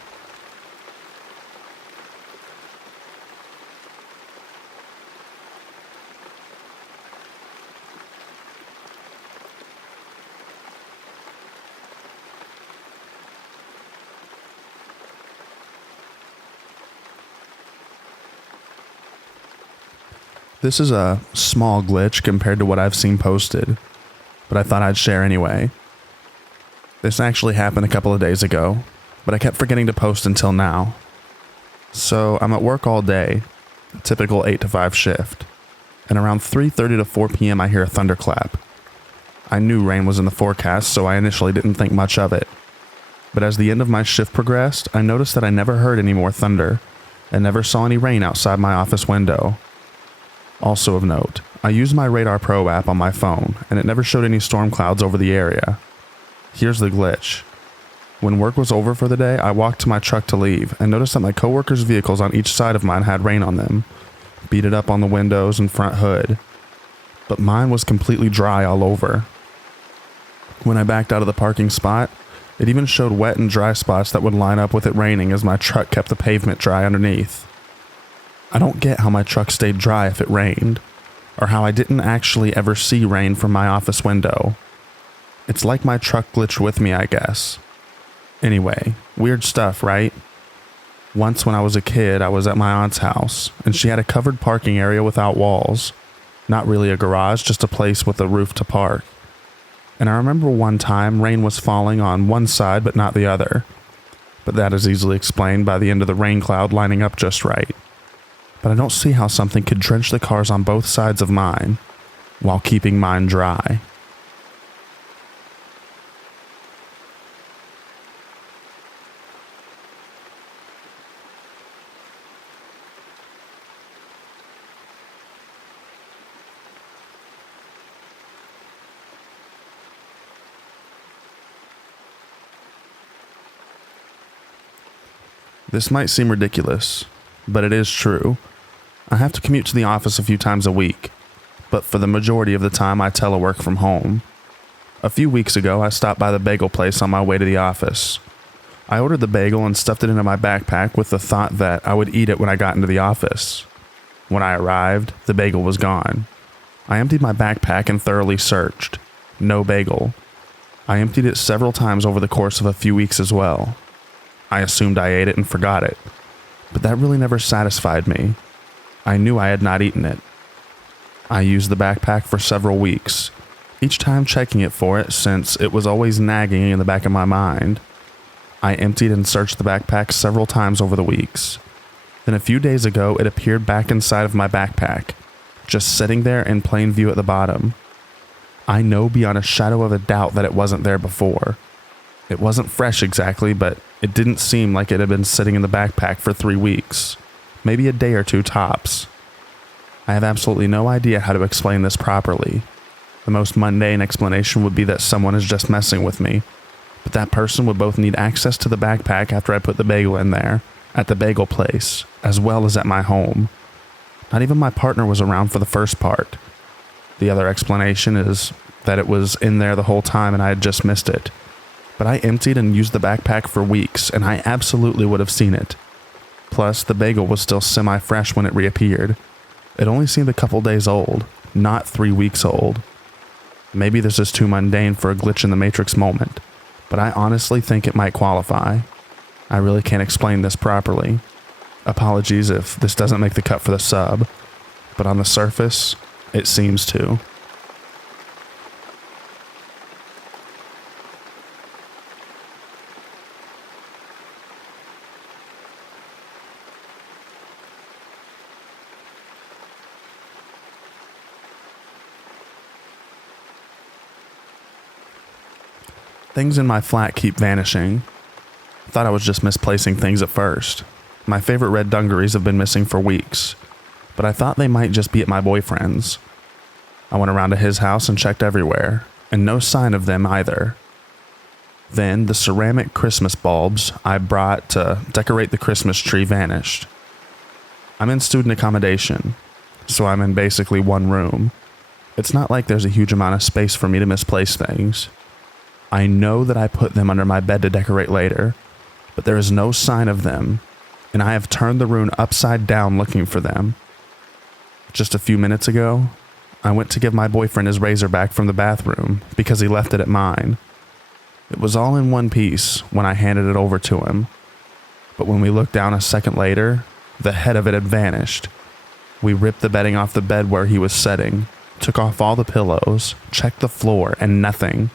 This is a small glitch compared to what I've seen posted, but I thought I'd share anyway. This actually happened a couple of days ago, but I kept forgetting to post until now. So I'm at work all day, a typical 8 to 5 shift, and around 3:30 to 4 p.m. I hear a thunderclap. I knew rain was in the forecast, so I initially didn't think much of it. But as the end of my shift progressed, I noticed that I never heard any more thunder, and never saw any rain outside my office window. Also of note, I used my Radar Pro app on my phone, and it never showed any storm clouds over the area. Here's the glitch. When work was over for the day, I walked to my truck to leave, and noticed that my coworkers' vehicles on each side of mine had rain on them, beaded up on the windows and front hood. But mine was completely dry all over. When I backed out of the parking spot, it even showed wet and dry spots that would line up with it raining as my truck kept the pavement dry underneath. I don't get how my truck stayed dry if it rained, or how I didn't actually ever see rain from my office window. It's like my truck glitched with me, I guess. Anyway, weird stuff, right? Once when I was a kid, I was at my aunt's house, and she had a covered parking area without walls. Not really a garage, just a place with a roof to park. And I remember one time rain was falling on one side but not the other. But that is easily explained by the end of the rain cloud lining up just right. But I don't see how something could drench the cars on both sides of mine while keeping mine dry. This might seem ridiculous, but it is true. I have to commute to the office a few times a week, but for the majority of the time I telework from home. A few weeks ago, I stopped by the bagel place on my way to the office. I ordered the bagel and stuffed it into my backpack with the thought that I would eat it when I got into the office. When I arrived, the bagel was gone. I emptied my backpack and thoroughly searched. No bagel. I emptied it several times over the course of a few weeks as well. I assumed I ate it and forgot it, but that really never satisfied me. I knew I had not eaten it. I used the backpack for several weeks, each time checking it for it since it was always nagging in the back of my mind. I emptied and searched the backpack several times over the weeks. Then a few days ago, it appeared back inside of my backpack, just sitting there in plain view at the bottom. I know beyond a shadow of a doubt that it wasn't there before. It wasn't fresh exactly, but it didn't seem like it had been sitting in the backpack for 3 weeks. Maybe a day or two tops. I have absolutely no idea how to explain this properly. The most mundane explanation would be that someone is just messing with me, but that person would both need access to the backpack after I put the bagel in there, at the bagel place, as well as at my home. Not even my partner was around for the first part. The other explanation is that it was in there the whole time and I had just missed it. But I emptied and used the backpack for weeks, and I absolutely would have seen it. Plus, the bagel was still semi-fresh when it reappeared. It only seemed a couple days old, not 3 weeks old. Maybe this is too mundane for a glitch in the Matrix moment, but I honestly think it might qualify. I really can't explain this properly. Apologies if this doesn't make the cut for the sub, but on the surface, it seems to. Things in my flat keep vanishing. I thought I was just misplacing things at first. My favorite red dungarees have been missing for weeks, but I thought they might just be at my boyfriend's. I went around to his house and checked everywhere, and no sign of them either. Then the ceramic Christmas bulbs I brought to decorate the Christmas tree vanished. I'm in student accommodation, so I'm in basically one room. It's not like there's a huge amount of space for me to misplace things. I know that I put them under my bed to decorate later, but there is no sign of them, and I have turned the room upside down looking for them. Just a few minutes ago, I went to give my boyfriend his razor back from the bathroom because he left it at mine. It was all in one piece when I handed it over to him, but when we looked down a second later, the head of it had vanished. We ripped the bedding off the bed where he was sitting, took off all the pillows, checked the floor, and nothing.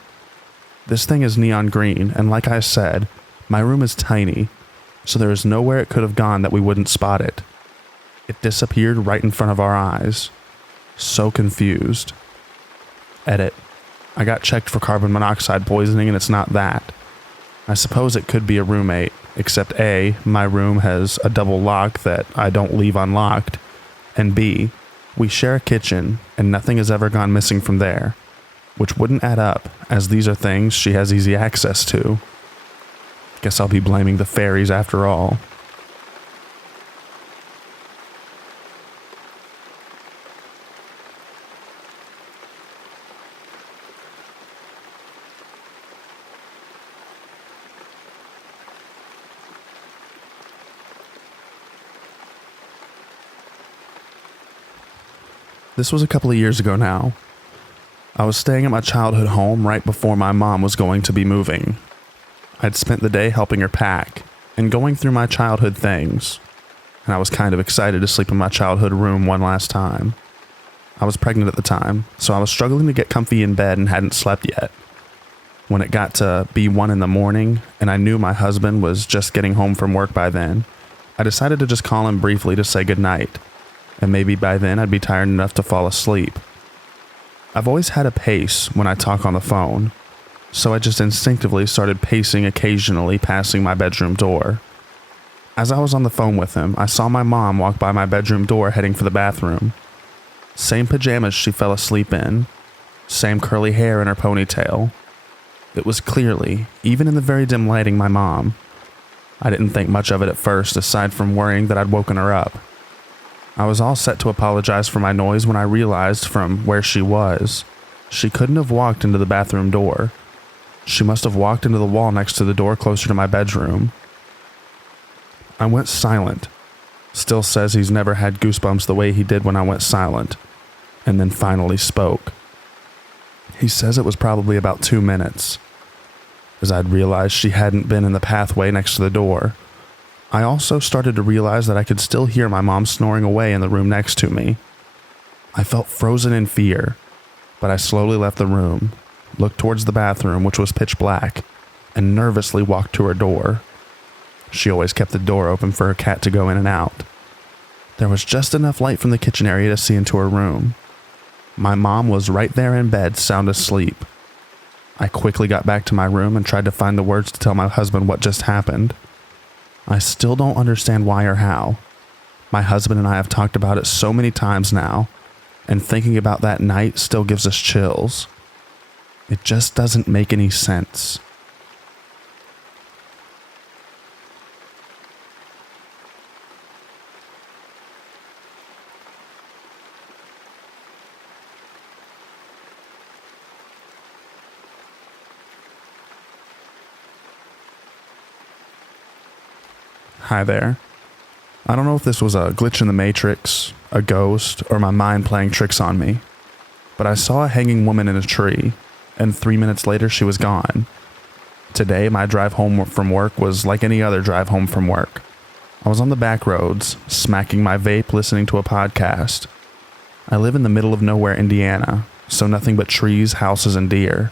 This thing is neon green, and like I said, my room is tiny, so there is nowhere it could have gone that we wouldn't spot it. It disappeared right in front of our eyes. So confused. Edit. I got checked for carbon monoxide poisoning and it's not that. I suppose it could be a roommate, except A, my room has a double lock that I don't leave unlocked, and B, we share a kitchen and nothing has ever gone missing from there, which wouldn't add up as these are things she has easy access to. Guess I'll be blaming the fairies after all. This was a couple of years ago now. I was staying at my childhood home right before my mom was going to be moving. I'd spent the day helping her pack and going through my childhood things, and I was kind of excited to sleep in my childhood room one last time. I was pregnant at the time, so I was struggling to get comfy in bed and hadn't slept yet. When it got to be 1 in the morning, and I knew my husband was just getting home from work by then, I decided to just call him briefly to say goodnight, and maybe by then I'd be tired enough to fall asleep. I've always had a pace when I talk on the phone, so I just instinctively started pacing occasionally passing my bedroom door. As I was on the phone with him, I saw my mom walk by my bedroom door heading for the bathroom. Same pajamas she fell asleep in, same curly hair in her ponytail. It was clearly, even in the very dim lighting, my mom. I didn't think much of it at first, aside from worrying that I'd woken her up. I was all set to apologize for my noise when I realized from where she was, she couldn't have walked into the bathroom door. She must have walked into the wall next to the door closer to my bedroom. I went silent. Still says he's never had goosebumps the way he did when I went silent, and then finally spoke. He says it was probably about 2 minutes. As I'd realized she hadn't been in the pathway next to the door, I also started to realize that I could still hear my mom snoring away in the room next to me. I felt frozen in fear, but I slowly left the room, looked towards the bathroom, which was pitch black, and nervously walked to her door. She always kept the door open for her cat to go in and out. There was just enough light from the kitchen area to see into her room. My mom was right there in bed, sound asleep. I quickly got back to my room and tried to find the words to tell my husband what just happened. I still don't understand why or how. My husband and I have talked about it so many times now, and thinking about that night still gives us chills. It just doesn't make any sense. Hi there. I don't know if this was a glitch in the Matrix, a ghost, or my mind playing tricks on me, but I saw a hanging woman in a tree, and 3 minutes later she was gone. Today, my drive home from work was like any other drive home from work. I was on the back roads, smacking my vape, listening to a podcast. I live in the middle of nowhere, Indiana, so nothing but trees, houses, and deer.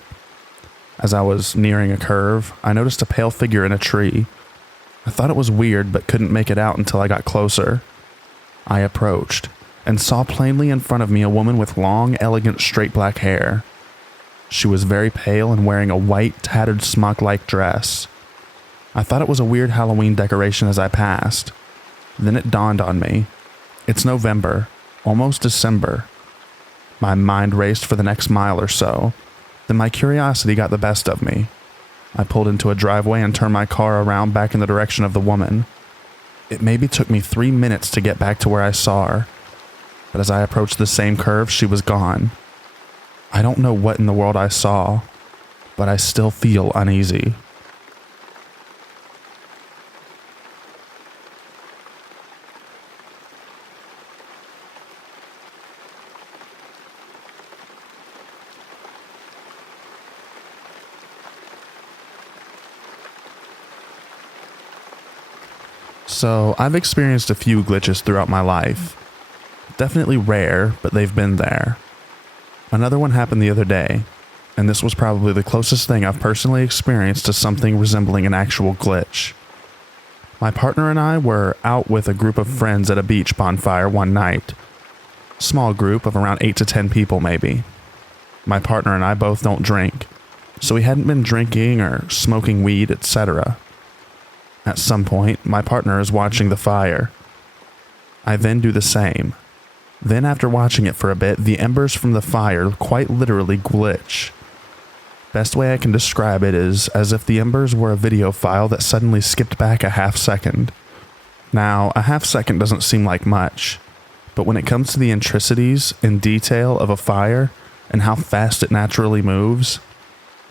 As I was nearing a curve, I noticed a pale figure in a tree. I thought it was weird, but couldn't make it out until I got closer. I approached, and saw plainly in front of me a woman with long, elegant, straight black hair. She was very pale and wearing a white, tattered smock-like dress. I thought it was a weird Halloween decoration as I passed. Then it dawned on me. It's November, almost December. My mind raced for the next mile or so. Then my curiosity got the best of me. I pulled into a driveway and turned my car around back in the direction of the woman. It maybe took me 3 minutes to get back to where I saw her, but as I approached the same curve, she was gone. I don't know what in the world I saw, but I still feel uneasy. So, I've experienced a few glitches throughout my life. Definitely rare, but they've been there. Another one happened the other day, and this was probably the closest thing I've personally experienced to something resembling an actual glitch. My partner and I were out with a group of friends at a beach bonfire one night. Small group of around 8 to 10 people maybe. My partner and I both don't drink, so we hadn't been drinking or smoking weed, etc. At some point, my partner is watching the fire. I then do the same. Then after watching it for a bit, the embers from the fire quite literally glitch. Best way I can describe it is as if the embers were a video file that suddenly skipped back a half second. Now, a half second doesn't seem like much, but when it comes to the intricacies and detail of a fire and how fast it naturally moves,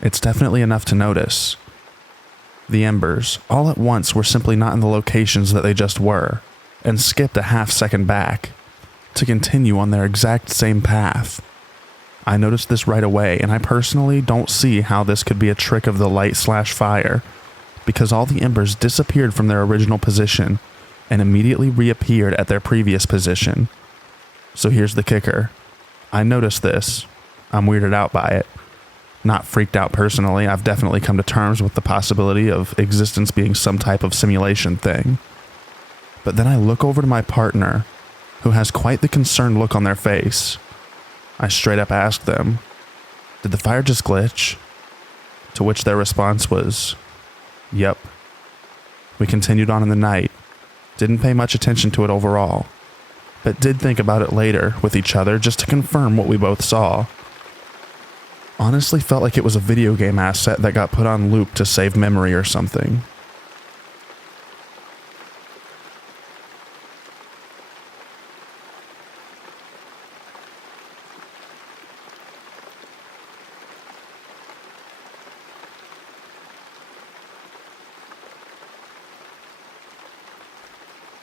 it's definitely enough to notice. The embers, all at once, were simply not in the locations that they just were, and skipped a half second back, to continue on their exact same path. I noticed this right away, and I personally don't see how this could be a trick of the light/fire, because all the embers disappeared from their original position, and immediately reappeared at their previous position. So here's the kicker. I noticed this. I'm weirded out by it. Not freaked out personally, I've definitely come to terms with the possibility of existence being some type of simulation thing. But then I look over to my partner, who has quite the concerned look on their face. I straight up asked them, "Did the fire just glitch?" To which their response was, "Yep." We continued on in the night, didn't pay much attention to it overall, but did think about it later with each other just to confirm what we both saw. Honestly felt like it was a video game asset that got put on loop to save memory or something.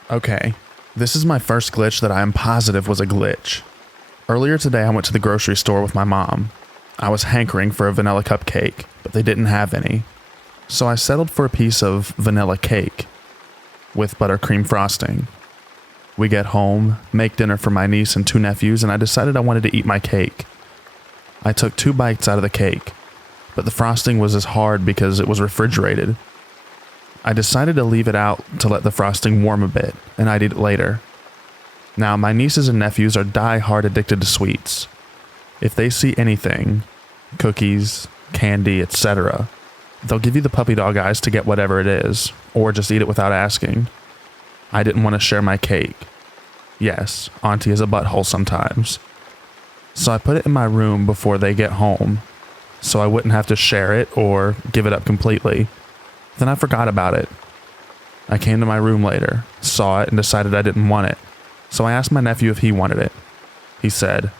Okay, this is my first glitch that I am positive was a glitch. Earlier today I went to the grocery store with my mom. I was hankering for a vanilla cupcake, but they didn't have any. So I settled for a piece of vanilla cake with buttercream frosting. We get home, make dinner for my niece and 2 nephews, and I decided I wanted to eat my cake. I took 2 bites out of the cake, but the frosting was as hard because it was refrigerated. I decided to leave it out to let the frosting warm a bit, and I'd eat it later. Now, my nieces and nephews are die-hard addicted to sweets. If they see anything, cookies, candy, etc., they'll give you the puppy dog eyes to get whatever it is, or just eat it without asking. I didn't want to share my cake. Yes, Auntie is a butthole sometimes. So I put it in my room before they get home, so I wouldn't have to share it or give it up completely. Then I forgot about it. I came to my room later, saw it, and decided I didn't want it. So I asked my nephew if he wanted it. He said,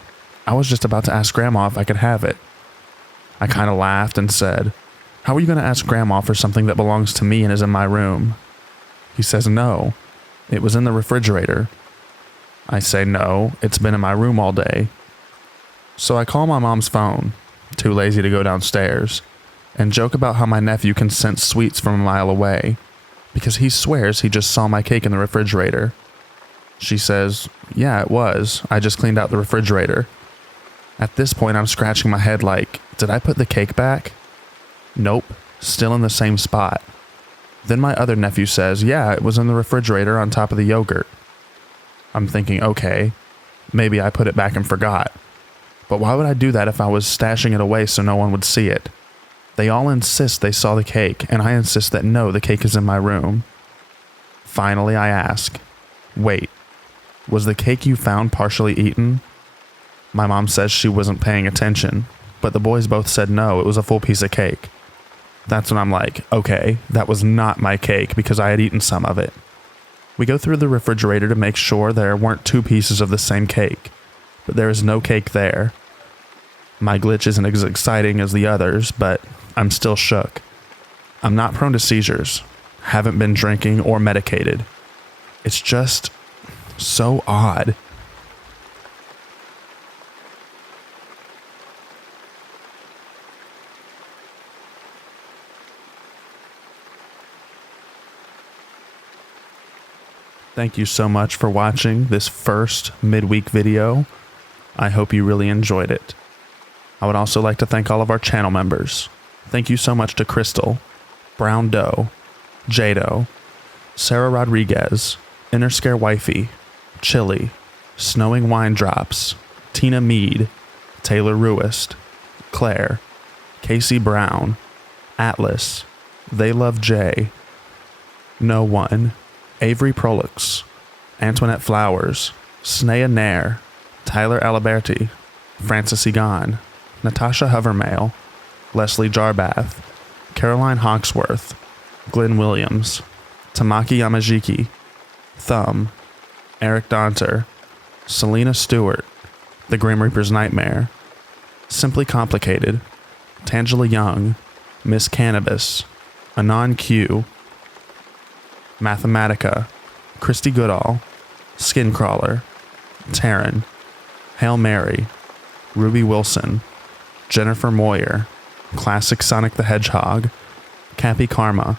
"I was just about to ask Grandma if I could have it." I kind of laughed and said, "How are you going to ask Grandma for something that belongs to me and is in my room?" He says, "No, it was in the refrigerator." I say, "No, it's been in my room all day." So I call my mom's phone, too lazy to go downstairs, and joke about how my nephew can sense sweets from a mile away, because he swears he just saw my cake in the refrigerator. She says, "Yeah, it was. I just cleaned out the refrigerator." At this point, I'm scratching my head like, did I put the cake back? Nope, still in the same spot. Then my other nephew says, "Yeah, it was in the refrigerator on top of the yogurt." I'm thinking, okay, maybe I put it back and forgot. But why would I do that if I was stashing it away so no one would see it? They all insist they saw the cake, and I insist that no, the cake is in my room. Finally, I ask, wait, was the cake you found partially eaten? My mom says she wasn't paying attention, but the boys both said no, it was a full piece of cake. That's when I'm like, okay, that was not my cake because I had eaten some of it. We go through the refrigerator to make sure there weren't two pieces of the same cake, but there is no cake there. My glitch isn't as exciting as the others, but I'm still shook. I'm not prone to seizures, haven't been drinking or medicated. It's just so odd. Thank you so much for watching this first midweek video. I hope you really enjoyed it. I would also like to thank all of our channel members. Thank you so much to Crystal, Brown Doe, Jado, Sarah Rodriguez, Inner Scare Wifey, Chili, Snowing Wine Drops, Tina Mead, Taylor Ruist, Claire, Casey Brown, Atlas, They Love Jay, No One, Avery Prolix, Antoinette Flowers, Snea Nair, Tyler Aliberti, Francis Egan, Natasha Hovermail, Leslie Jarbath, Caroline Hawksworth, Glenn Williams, Tamaki Yamajiki, Thumb, Eric Donter, Selena Stewart, The Grim Reaper's Nightmare, Simply Complicated, Tangela Young, Miss Cannabis, Anon Q, Mathematica, Christy Goodall, Skincrawler, Taryn, Hail Mary, Ruby Wilson, Jennifer Moyer, Classic Sonic the Hedgehog, Cappy Karma,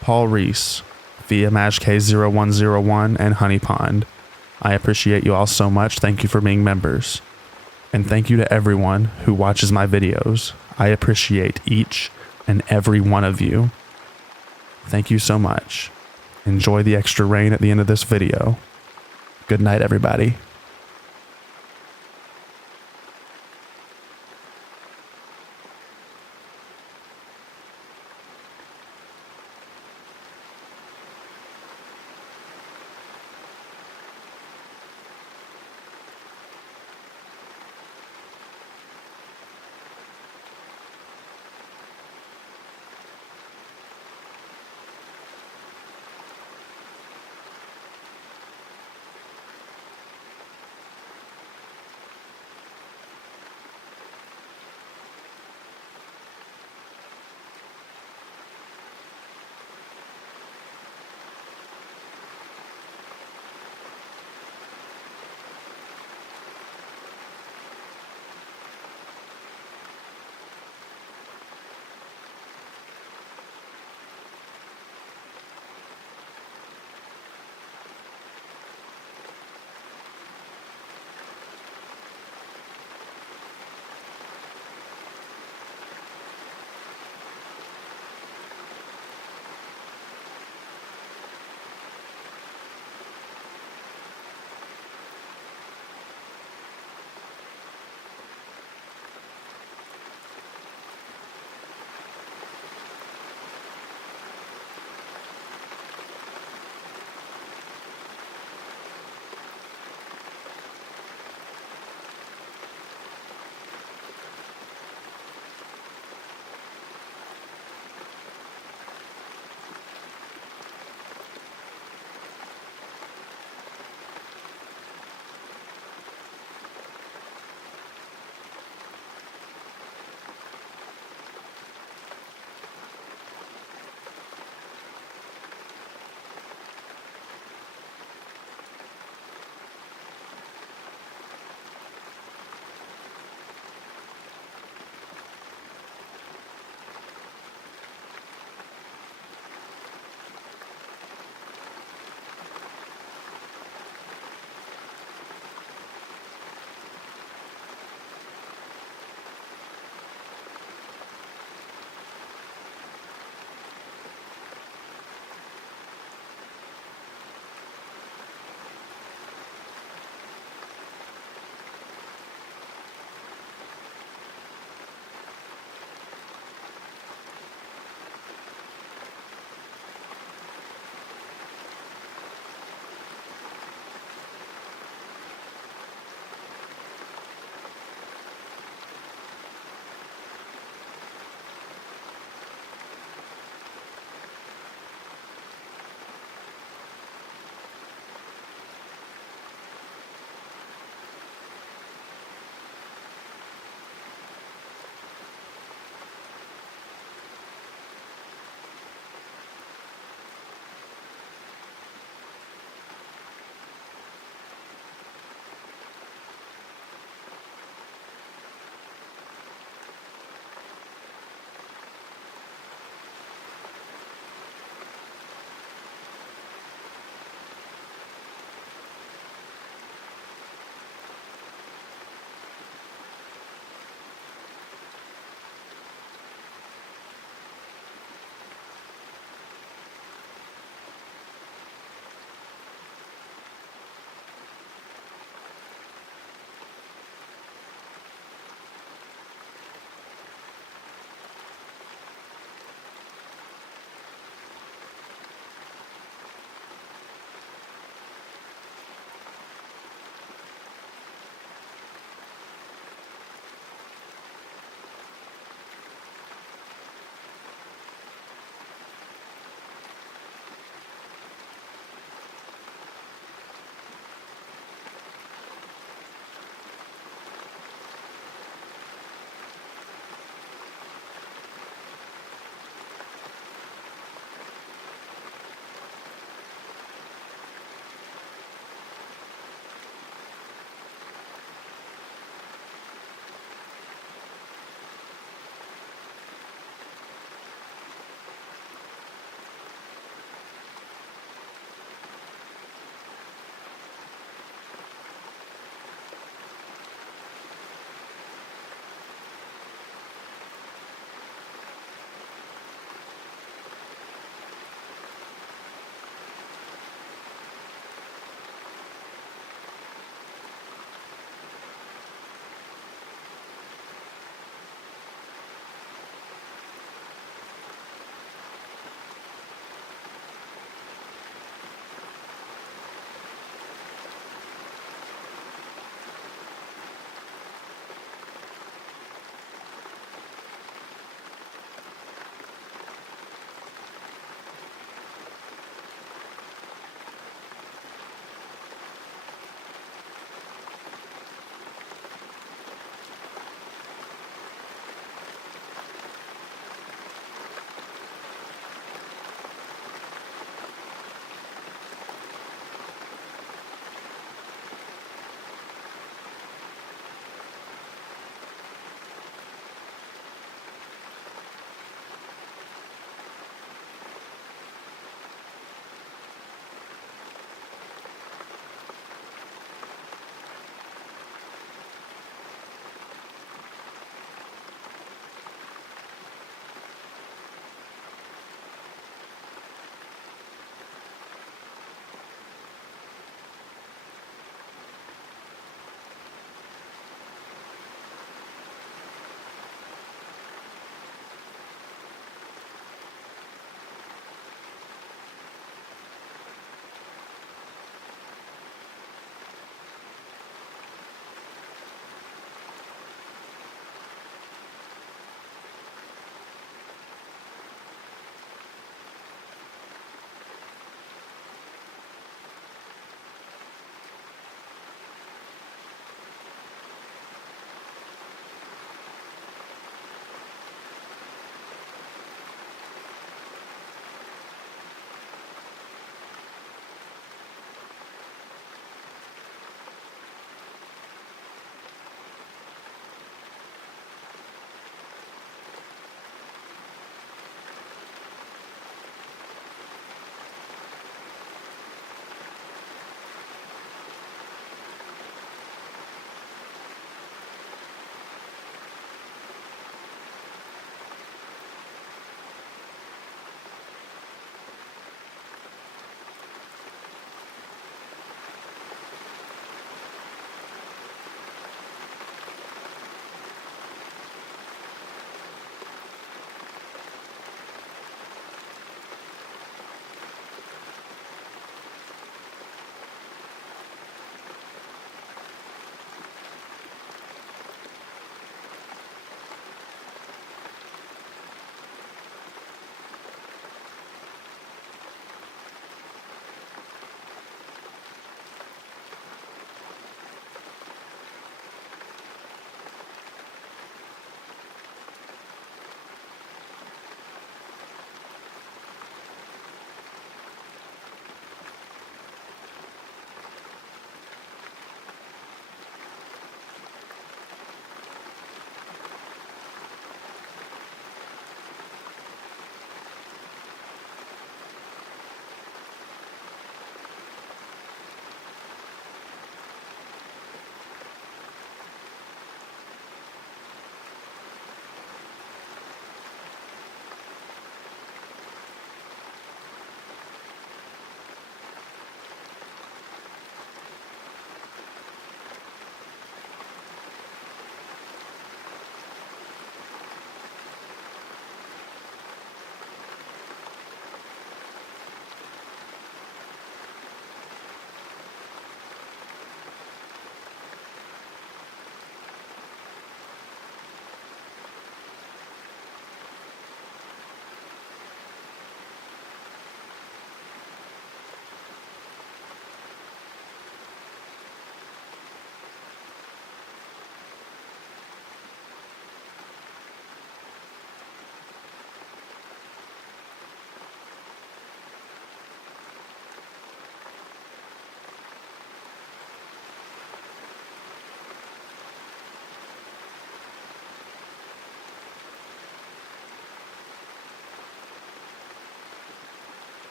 Paul Reese, Via MajK0101, and Honey Pond. I appreciate you all so much. Thank you for being members. And thank you to everyone who watches my videos. I appreciate each and every one of you. Thank you so much. Enjoy the extra rain at the end of this video. Good night, everybody.